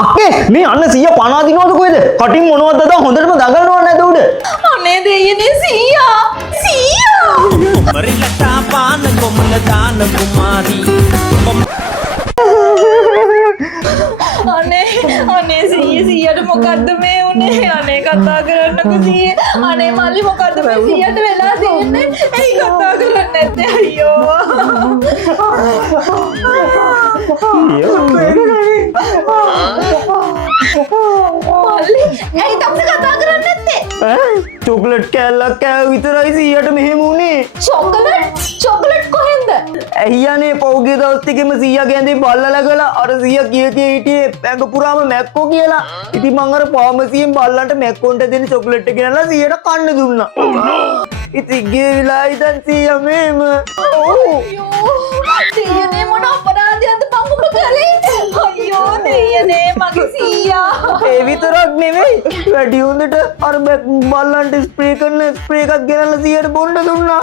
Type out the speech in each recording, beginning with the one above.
අක්කේ මේ අන්න 100 පණ අදිනවද කොහෙද? කටින් මොනවද දාලා හොඳටම දඟලනවා නේද උඩ? අනේ දෙයියනේ 100 මරිලතා පාන කොමල දාන කුමාරී අනේ 100ට මොකද්ද මේ උනේ? අනේ කතා කරන්නකෝ 100. අනේ මල්ලි මොකද්ද මේ 100ට වෙලා තියෙන්නේ? ඇයි කතා කරන්නේ නැත්තේ අයියෝ? මල්ලි ඇයි තාම කතා කරන්නේ නැත්තේ? චොක්ලට් කෑල්ලක් කෑව විතරයි 100ට මෙහෙම උනේ. චොකලට් කොහෙන්ද? ඇහියානේ පෞගේ දවස් ටිකෙම 100 ගෑඳේ බල්ලා ලගලා අර 100 කීකේ හිටියේ ඇඟ පුරාම මැක්කෝ කියලා. ඉතින් මං අර ෆාමසියෙන් බල්ලන්ට මැක්කොන්ට දෙන චොක්ලට් එක ගෙනලා 100ට කන්න දුන්නා. ඉතින් ගේ විලා ඉතින් 100 මේම. අයියෝ දෙයියනේ මොන අපරාධයක්ද මම ඔබ කළේ? අයියෝ දෙයියනේ මගේ 100. ඒ විතරක් නෙවෙයි වැඩි හොඳට අර බල්ලන්ට ස්ප්‍රේ කරන ස්ප්‍රේ එකක් ගෙනල්ලා 100ට බොන්න දුන්නා.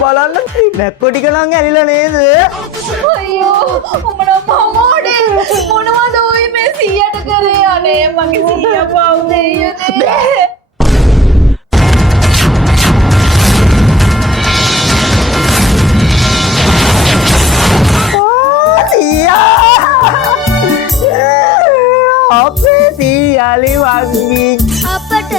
බලන්න මැක්කෝ ටික නම් ඇලිලා නේද? අයියෝ උඹලා මමෝඩේ මොනවද ඔය මේ 100ට කරේ? අනේ මගේ 100 පාව් දෙයියනේ. අපේ සියලි වංගි අපට